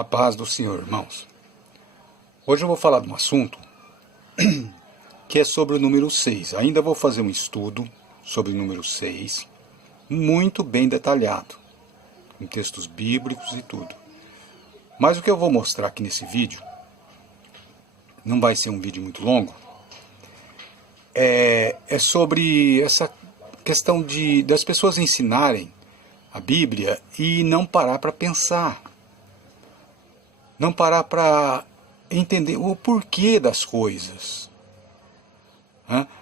A paz do Senhor, irmãos. Hoje eu vou falar de um assunto que é sobre o número 6. Ainda vou fazer um estudo sobre o número 6, muito bem detalhado, em textos bíblicos e tudo. Mas o que eu vou mostrar aqui nesse vídeo, não vai ser um vídeo muito longo, é sobre essa questão das pessoas ensinarem a Bíblia e não parar para pensar. Não parar para entender o porquê das coisas.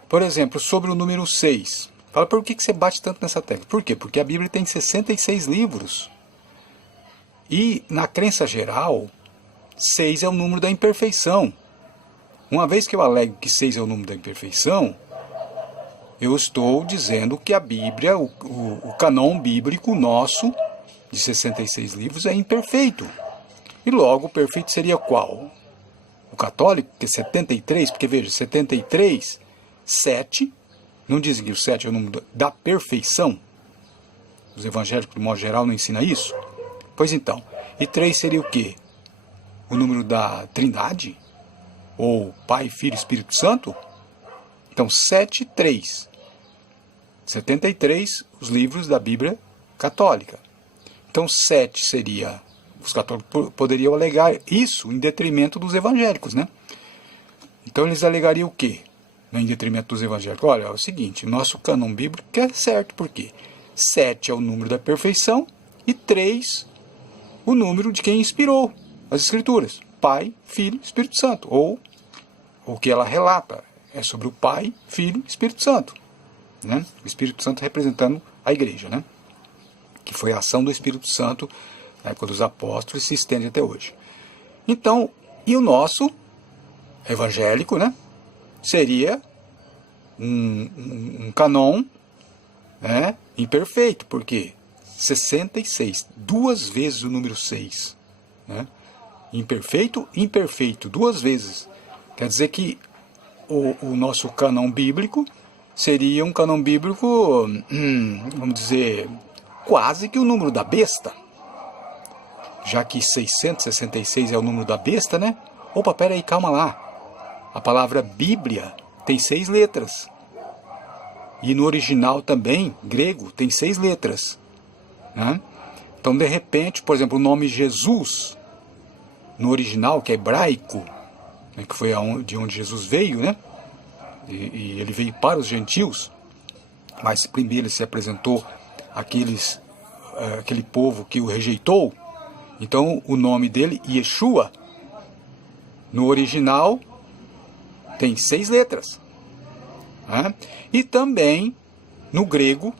Por exemplo, sobre o número 6. Fala, por que você bate tanto nessa tecla? Por quê? Porque a Bíblia tem 66 livros. E, na crença geral, 6 é o número da imperfeição. Uma vez que eu alego que 6 é o número da imperfeição, eu estou dizendo que a Bíblia, o canon bíblico nosso, de 66 livros, é imperfeito. E logo, o perfeito seria qual? O católico, que é 73, porque veja, 73, 7, não dizem que o 7 é o número da perfeição? Os evangélicos, de modo geral, não ensinam isso? Pois então, e 3 seria o quê? O número da Trindade? Ou Pai, Filho e Espírito Santo? Então, 7 e 3. 73, os livros da Bíblia católica. Então, 7 seria... Os católicos poderiam alegar isso em detrimento dos evangélicos, né? Então eles alegariam o quê? Em detrimento dos evangélicos. Olha, é o seguinte, o nosso cânon bíblico é certo, por quê? 7 é o número da perfeição e 3 o número de quem inspirou as Escrituras. Pai, Filho, Espírito Santo. Ou o que ela relata é sobre o Pai, Filho e Espírito Santo. Né? O Espírito Santo representando a igreja, né? Que foi a ação do Espírito Santo na época dos apóstolos e se estende até hoje. Então, e o nosso evangélico, né, seria um canon, né, imperfeito, porque 66, 2 vezes o número 6. Né, imperfeito, 2 vezes. Quer dizer que o nosso canon bíblico seria um canon bíblico, vamos dizer, quase que o número da besta. Já que 666 é o número da besta, né? Opa, peraí, calma lá. A palavra Bíblia tem 6 letras. E no original também, grego, tem 6 letras. Né? Então, de repente, por exemplo, o nome Jesus, no original, que é hebraico, né, que foi de onde Jesus veio, né? E ele veio para os gentios, mas primeiro ele se apresentou aquele povo que o rejeitou. Então, o nome dele, Yeshua, no original, tem 6 letras. Né? E também, no grego,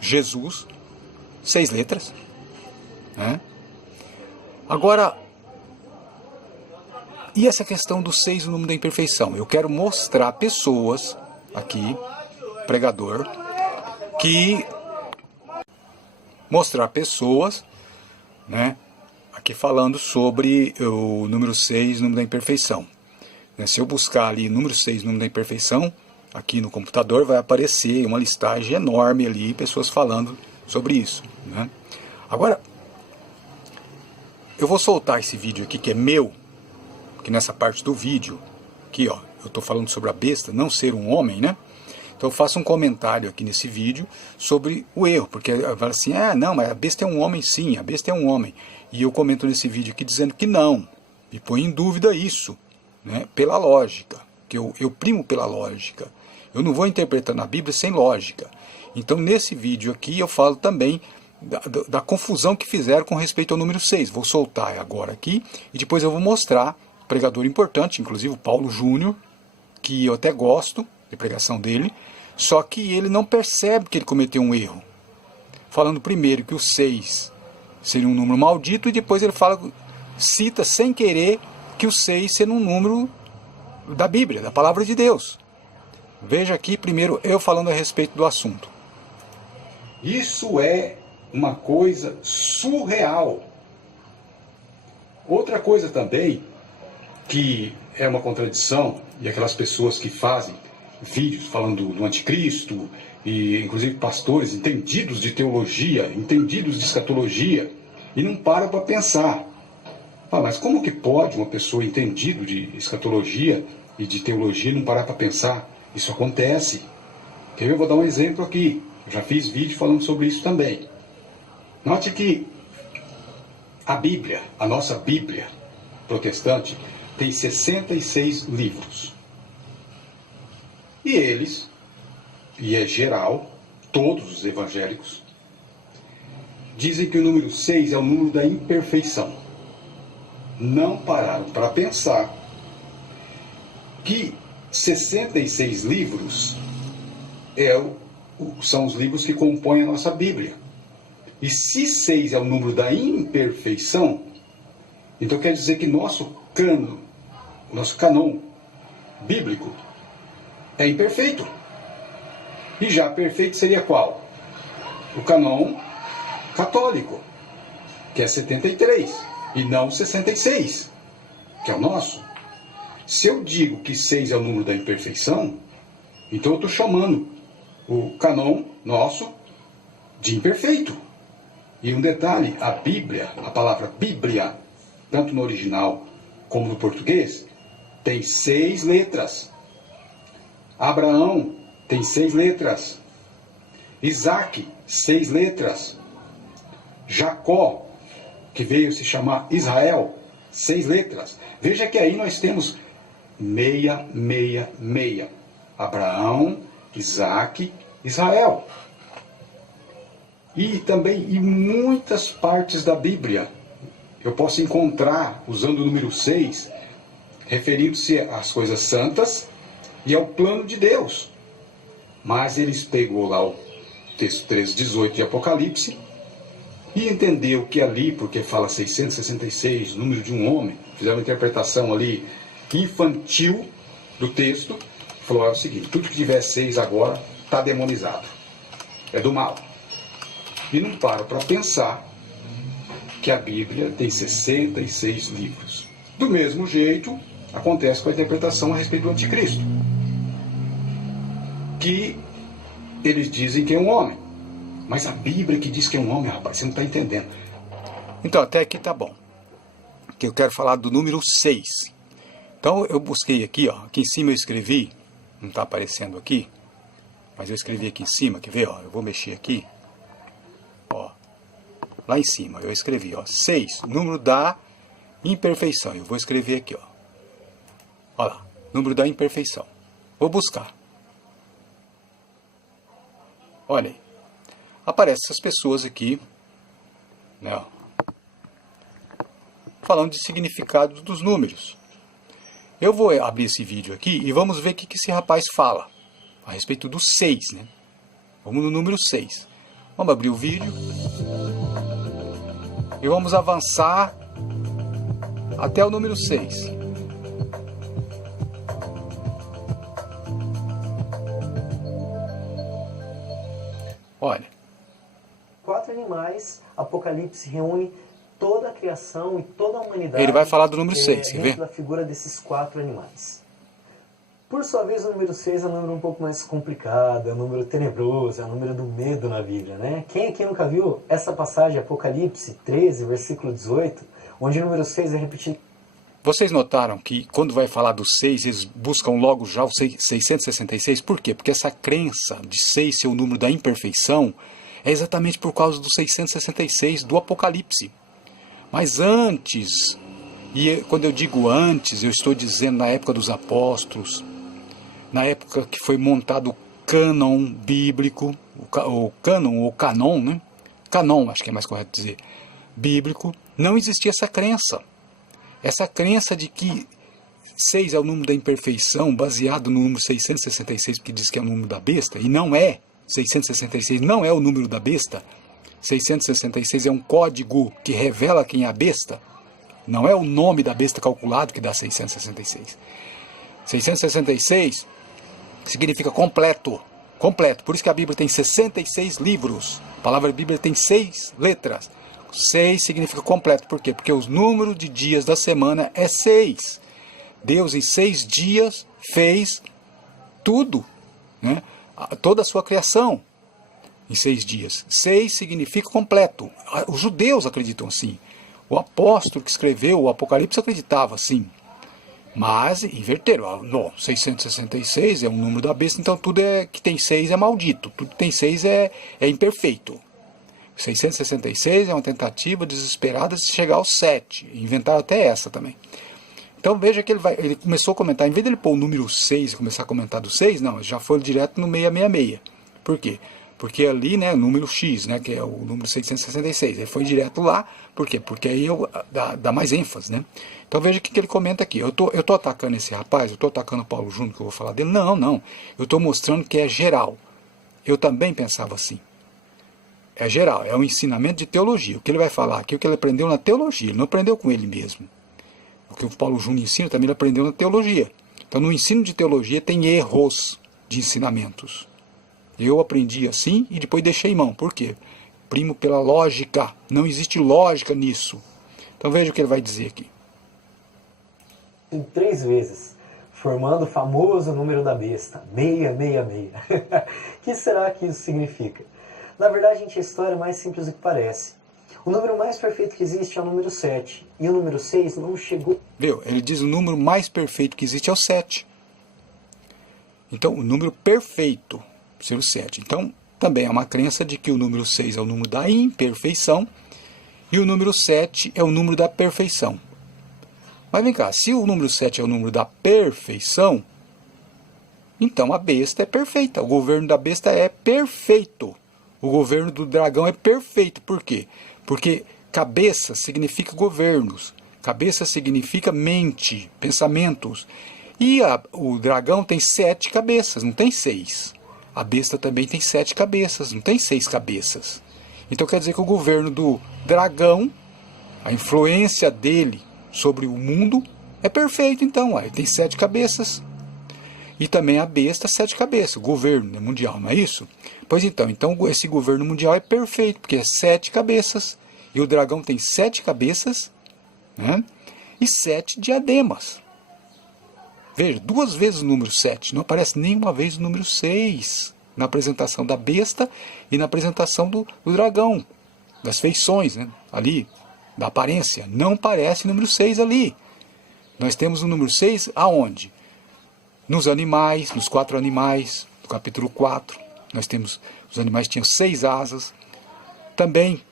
Jesus, 6 letras. Né? Agora, e essa questão do 6, o número da imperfeição? Eu quero mostrar pessoas, aqui, pregador, né, aqui falando sobre o número 6, número da imperfeição. Se eu buscar ali número 6, número da imperfeição, aqui no computador vai aparecer uma listagem enorme ali, pessoas falando sobre isso. Né? Agora, eu vou soltar esse vídeo aqui que é meu, que nessa parte do vídeo, aqui ó, eu estou falando sobre a besta, não ser um homem, né? Então eu faço um comentário aqui nesse vídeo sobre o erro, porque fala assim, não, mas a besta é um homem sim, a besta é um homem. E eu comento nesse vídeo aqui dizendo que não, e põe em dúvida isso, né, pela lógica, que eu primo pela lógica. Eu não vou interpretando a Bíblia sem lógica. Então nesse vídeo aqui eu falo também da confusão que fizeram com respeito ao número 6. Vou soltar agora aqui, e depois eu vou mostrar, pregador importante, inclusive o Paulo Júnior, que eu até gosto de pregação dele, só que ele não percebe que ele cometeu um erro. Falando primeiro que o 6 seria um número maldito, e depois ele cita sem querer que o 6 seria um número da Bíblia, da palavra de Deus. Veja aqui primeiro eu falando a respeito do assunto. Isso é uma coisa surreal. Outra coisa também, que é uma contradição, e aquelas pessoas que fazem vídeos falando do anticristo, e inclusive pastores entendidos de teologia, entendidos de escatologia, e não param para pensar. Ah, mas como que pode uma pessoa entendida de escatologia e de teologia não parar para pensar? Isso acontece. Eu vou dar um exemplo aqui. Eu já fiz vídeo falando sobre isso também. Note que a Bíblia, a nossa Bíblia protestante, tem 66 livros. E eles, e é geral, todos os evangélicos, dizem que o número 6 é o número da imperfeição. Não pararam para pensar que 66 livros são os livros que compõem a nossa Bíblia. E se 6 é o número da imperfeição, então quer dizer que nosso canon bíblico é imperfeito. E já perfeito seria qual? O canon católico, que é 73, e não 66, que é o nosso. Se eu digo que 6 é o número da imperfeição, então eu estou chamando o canon nosso de imperfeito. E um detalhe, a Bíblia, a palavra Bíblia, tanto no original como no português, tem 6 letras. Abraão tem 6 letras. Isaac, 6 letras. Jacó, que veio se chamar Israel, 6 letras. Veja que aí nós temos 666. Abraão, Isaac, Israel. E também em muitas partes da Bíblia eu posso encontrar, usando o número 6, referindo-se às coisas santas e ao plano de Deus. Mas eles pegou lá o texto 13:18 de Apocalipse e entendeu que ali, porque fala 666, número de um homem, fizeram uma interpretação ali infantil do texto, falou: é o seguinte, tudo que tiver 6 agora está demonizado, é do mal. E não para pensar que a Bíblia tem 66 livros. Do mesmo jeito, acontece com a interpretação a respeito do anticristo, que eles dizem que é um homem. Mas a Bíblia que diz que é um homem, rapaz, você não está entendendo. Então, até aqui tá bom. Que eu quero falar do número 6. Então, eu busquei aqui, ó. Aqui em cima eu escrevi, não está aparecendo aqui, mas eu escrevi aqui em cima, quer ver, ó? Eu vou mexer aqui. Ó, lá em cima eu escrevi, ó, 6, número da imperfeição. Eu vou escrever aqui, ó. Olha lá, número da imperfeição. Vou buscar. Olha aí. Aparecem essas pessoas aqui, né, ó, falando de significado dos números. Eu vou abrir esse vídeo aqui e vamos ver o que esse rapaz fala a respeito do 6, né? Vamos no número 6. Vamos abrir o vídeo e vamos avançar até o número 6. Olha. 4 animais, Apocalipse reúne toda a criação e toda a humanidade. Ele vai falar do número 6, quer ver? Dentro da figura desses 4 animais. Por sua vez, o número 6 é um número um pouco mais complicado, é um número tenebroso, é um número do medo na Bíblia, né? Quem aqui nunca viu essa passagem, Apocalipse 13, versículo 18, onde o número 6 é repetido? Vocês notaram que quando vai falar do 6, eles buscam logo já o 666? Por quê? Porque essa crença de 6 ser o número da imperfeição é exatamente por causa do 666 do Apocalipse. Mas antes, e quando eu digo antes, eu estou dizendo na época dos apóstolos, na época que foi montado o cânon bíblico, o cânon ou canon, né? Canon, acho que é mais correto dizer, bíblico, não existia essa crença. Essa crença de que 6 é o número da imperfeição, baseado no número 666, que diz que é o número da besta, e não é. 666 não é o número da besta. 666 é um código que revela quem é a besta. Não é o nome da besta calculado que dá 666. 666 significa completo. Completo. Por isso que a Bíblia tem 66 livros. A palavra Bíblia tem 6 letras. 6 significa completo. Por quê? Porque os números de dias da semana é 6. Deus em 6 dias fez tudo, né? Toda a sua criação em 6 dias. 6 significa completo. Os judeus acreditam assim. O apóstolo que escreveu o Apocalipse acreditava assim. Mas inverteram. Não, 666 é um número da besta, então tudo que tem 6 é maldito. Tudo que tem 6 é imperfeito. 666 é uma tentativa desesperada de chegar ao 7. Inventaram até essa também. Então veja que ele começou a comentar, em vez de ele pôr o número 6 e começar a comentar do 6, não, já foi direto no 666. Por quê? Porque ali, né, o número X, né, que é o número 666, ele foi direto lá, por quê? Porque aí dá mais ênfase, né? Então veja o que ele comenta aqui. Eu tô atacando esse rapaz, eu tô atacando o Paulo Júnior, que eu vou falar dele. Não. Eu estou mostrando que é geral. Eu também pensava assim. É geral, é um ensinamento de teologia. O que ele vai falar aqui é o que ele aprendeu na teologia, ele não aprendeu com ele mesmo. O que o Paulo Júnior ensina também ele aprendeu na teologia. Então no ensino de teologia tem erros de ensinamentos. Eu aprendi assim e depois deixei mão. Por quê? Primo pela lógica. Não existe lógica nisso. Então veja o que ele vai dizer aqui. Em 3 vezes, formando o famoso número da besta, 666. O que será que isso significa? Na verdade, gente, a história é mais simples do que parece. O número mais perfeito que existe é o número 7. E o número 6 não chegou... Viu? Ele diz o número mais perfeito que existe é o 7. Então, o número perfeito seria o 7. Então, também é uma crença de que o número 6 é o número da imperfeição e o número 7 é o número da perfeição. Mas vem cá, se o número 7 é o número da perfeição, então a besta é perfeita. O governo da besta é perfeito. O governo do dragão é perfeito. Por quê? Porque cabeça significa governos. Cabeça significa mente, pensamentos. E o dragão tem 7 cabeças, não tem 6. A besta também tem 7 cabeças, não tem 6 cabeças. Então quer dizer que o governo do dragão, a influência dele sobre o mundo é perfeito. Então, ele tem 7 cabeças. E também a besta, 7 cabeças. O governo mundial, não é isso? Pois então esse governo mundial é perfeito, porque é 7 cabeças. E o dragão tem 7 cabeças, né? E 7 diademas. Veja, 2 vezes o número 7. Não aparece nenhuma vez o número 6. Na apresentação da besta e na apresentação do dragão. Das feições, né? Ali, da aparência. Não aparece o número 6 ali. Nós temos o número 6 aonde? Nos animais, nos 4 animais, no capítulo 4, nós temos, os animais tinham 6 asas. Também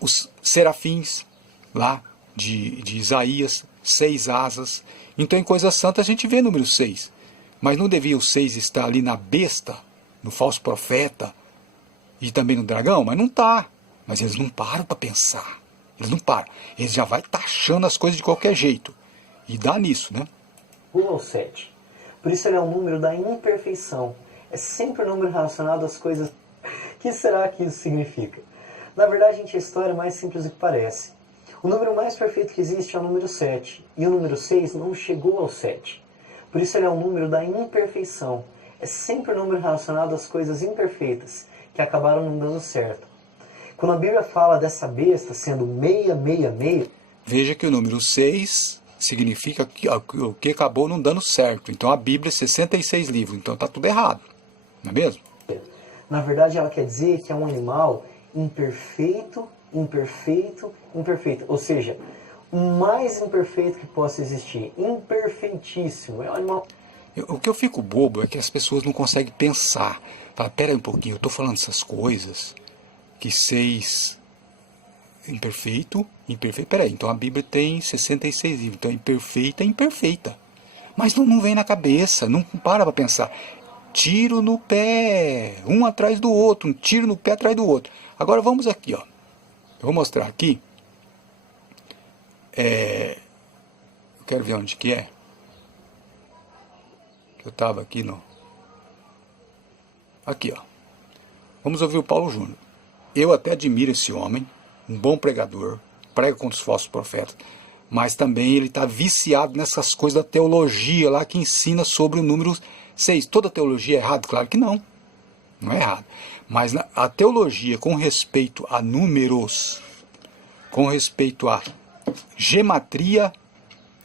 os serafins, lá de Isaías, 6 asas. Então em Coisa Santa a gente vê o número 6. Mas não devia o 6 estar ali na besta, no falso profeta e também no dragão? Mas não está. Mas eles não param para pensar. Eles não param. Eles já vão taxando as coisas de qualquer jeito. E dá nisso, né? 1 ao 7. Por isso ele é um número da imperfeição. É sempre um número relacionado às coisas... O que será que isso significa? Na verdade, gente, a história é mais simples do que parece. O número mais perfeito que existe é o número 7. E o número 6 não chegou ao 7. Por isso ele é um número da imperfeição. É sempre um número relacionado às coisas imperfeitas, que acabaram não dando certo. Quando a Bíblia fala dessa besta sendo 666... Veja que o número 6... significa que o que acabou não dando certo. Então a Bíblia é 66 livros, então está tudo errado, não é mesmo? Na verdade ela quer dizer que é um animal imperfeito, ou seja, o mais imperfeito que possa existir, imperfeitíssimo, é um animal... O que eu fico bobo é que as pessoas não conseguem pensar. Fala, pera aí um pouquinho, eu estou falando essas coisas, que 6... imperfeito, peraí, então a Bíblia tem 66 livros, então é imperfeita. Mas não vem na cabeça, não para pensar. Tiro no pé, um atrás do outro, um tiro no pé atrás do outro. Agora vamos aqui, ó. Eu vou mostrar aqui. Eu quero ver onde que é. Que eu estava aqui, não. Aqui, ó. Vamos ouvir o Paulo Júnior. Eu até admiro esse homem, um bom pregador, prega contra os falsos profetas, mas também ele está viciado nessas coisas da teologia lá que ensina sobre o número 6. Toda teologia é errada? Claro que não. Não é errado. Mas a teologia com respeito a números, com respeito a gematria,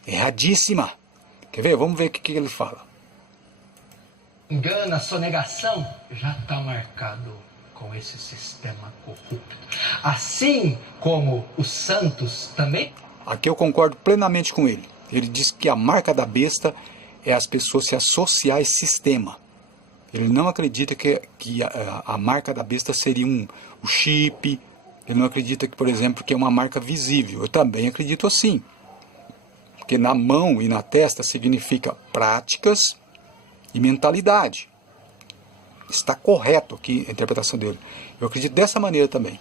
é erradíssima. Quer ver? Vamos ver o que ele fala. Engana, sonegação, já está marcado com esse sistema corrupto. Assim como os santos também. Aqui eu concordo plenamente com ele. Ele diz que a marca da besta é as pessoas se associar a esse sistema. Ele não acredita que a marca da besta seria o chip. Ele não acredita que, por exemplo, que é uma marca visível. Eu também acredito assim. Porque na mão e na testa significa práticas e mentalidade. Está correto aqui a interpretação dele. Eu acredito dessa maneira também.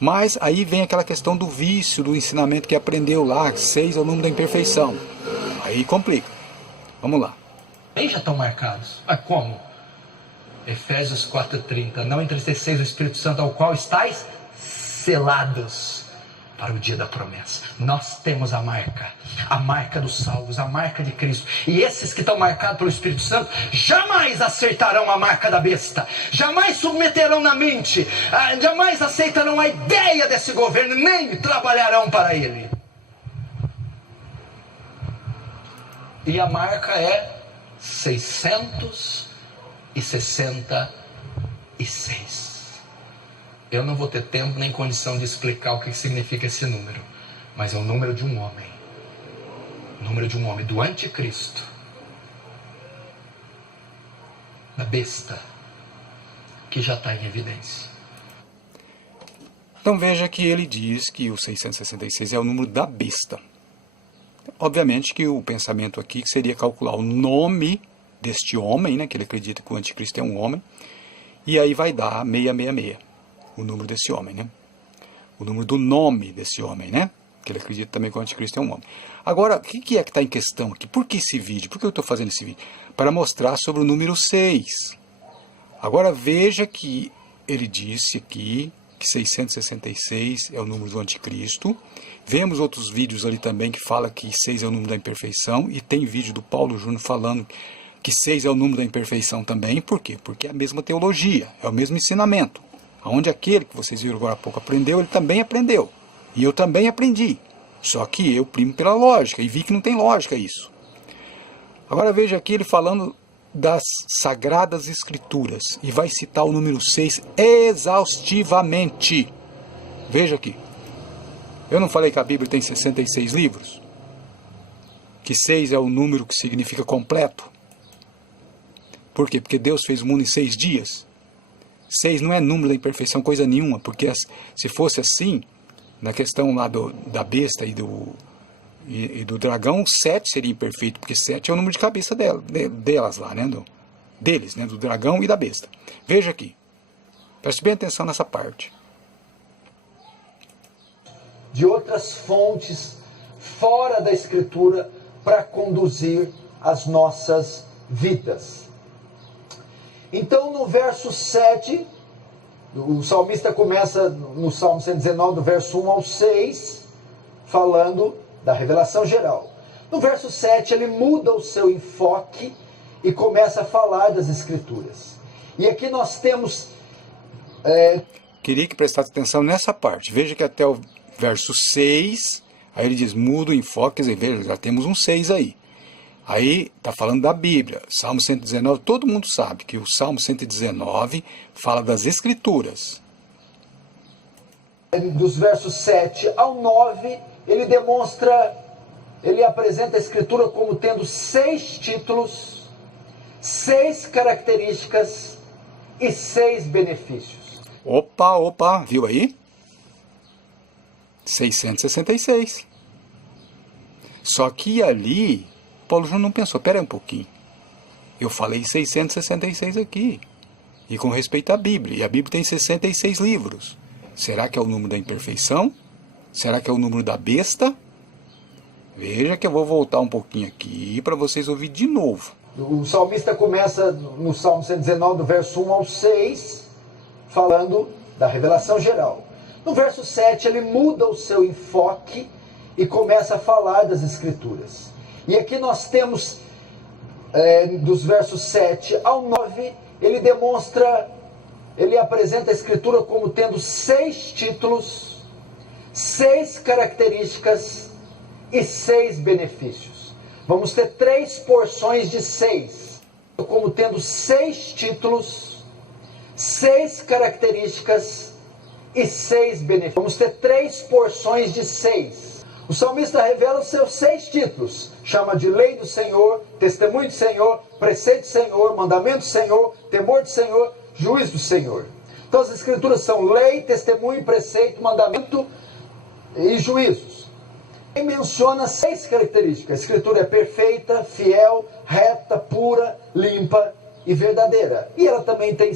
Mas aí vem aquela questão do vício, do ensinamento que aprendeu lá, 6 é o número da imperfeição. Aí complica. Vamos lá. Também já estão marcados. Mas como? Efésios 4:30. Não entristeceis o Espírito Santo, ao qual estáis selados para o dia da promessa. Nós temos a marca dos salvos, a marca de Cristo. E esses que estão marcados pelo Espírito Santo jamais aceitarão a marca da besta, jamais submeterão na mente, jamais aceitarão a ideia desse governo, nem trabalharão para ele. E a marca é 666. Eu não vou ter tempo nem condição de explicar o que significa esse número, mas é o número de um homem. O número de um homem, do anticristo, da besta, que já está em evidência. Então veja que ele diz que o 666 é o número da besta. Obviamente que o pensamento aqui seria calcular o nome deste homem, né, que ele acredita que o anticristo é um homem, e aí vai dar 666. O número desse homem, né? O número do nome desse homem, né? Que ele acredita também que o anticristo é um homem. Agora, o que é que está em questão aqui? Por que esse vídeo? Por que eu estou fazendo esse vídeo? Para mostrar sobre o número 6. Agora veja que ele disse aqui que 666 é o número do anticristo. Vemos outros vídeos ali também que fala que 6 é o número da imperfeição. E tem vídeo do Paulo Júnior falando que 6 é o número da imperfeição também. Por quê? Porque é a mesma teologia, é o mesmo ensinamento. Onde aquele que vocês viram agora há pouco aprendeu, ele também aprendeu. E eu também aprendi. Só que eu primo pela lógica e vi que não tem lógica isso. Agora veja aqui ele falando das Sagradas Escrituras. E vai citar o número 6 exaustivamente. Veja aqui. Eu não falei que a Bíblia tem 66 livros? Que 6 é o número que significa completo? Por quê? Porque Deus fez o mundo em 6 dias. 6 não é número da imperfeição, coisa nenhuma, porque se fosse assim, na questão lá da besta e do dragão, 7 seria imperfeito, porque 7 é o número de cabeça delas lá, né? Deles, né? Do dragão e da besta. Veja aqui, preste bem atenção nessa parte. De outras fontes fora da Escritura para conduzir as nossas vidas. Então, no verso 7, o salmista começa no Salmo 119, do verso 1 ao 6, falando da revelação geral. No verso 7, ele muda o seu enfoque e começa a falar das Escrituras. E aqui nós temos... Queria que prestasse atenção nessa parte. Veja que até o verso 6, aí ele diz, muda o enfoque, quer dizer, veja, já temos um 6 aí. Aí está falando da Bíblia, Salmo 119, todo mundo sabe que o Salmo 119 fala das Escrituras. Dos versos 7 ao 9, ele apresenta a Escritura como tendo 6 títulos, 6 características e 6 benefícios. Opa, viu aí? 666. Só que ali... Paulo Júnior não pensou, pera aí um pouquinho. Eu falei 666 aqui. E com respeito à Bíblia. E a Bíblia tem 66 livros. Será que é o número da imperfeição? Será que é o número da besta? Veja que eu vou voltar um pouquinho aqui para vocês ouvirem de novo. O salmista começa no Salmo 119, do verso 1 ao 6, falando da revelação geral. No verso 7, ele muda o seu enfoque e começa a falar das Escrituras. E aqui nós temos, dos versos 7 ao 9, ele apresenta a Escritura como tendo 6 títulos, 6 características e 6 benefícios. Vamos ter 3 porções de 6, como tendo 6 títulos, 6 características e 6 benefícios. Vamos ter 3 porções de 6. O salmista revela os seus 6 títulos. Chama de lei do Senhor, testemunho do Senhor, preceito do Senhor, mandamento do Senhor, temor do Senhor, juízo do Senhor. Então as escrituras são lei, testemunho, preceito, mandamento e juízos. E menciona 6 características. A escritura é perfeita, fiel, reta, pura, limpa e verdadeira. E ela também tem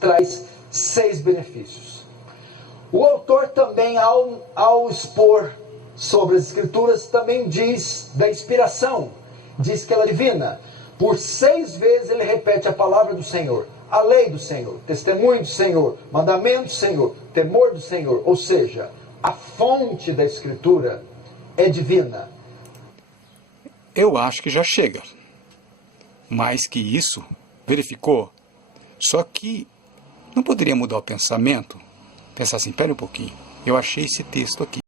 traz 6 benefícios. O autor também, ao expor sobre as escrituras, também diz da inspiração. Diz que ela é divina. Por 6 vezes ele repete a palavra do Senhor, a lei do Senhor, testemunho do Senhor, mandamento do Senhor, temor do Senhor. Ou seja, a fonte da escritura é divina. Eu acho que já chega. Mais que isso, verificou. Só que não poderia mudar o pensamento? Pensar assim, espera um pouquinho, eu achei esse texto aqui.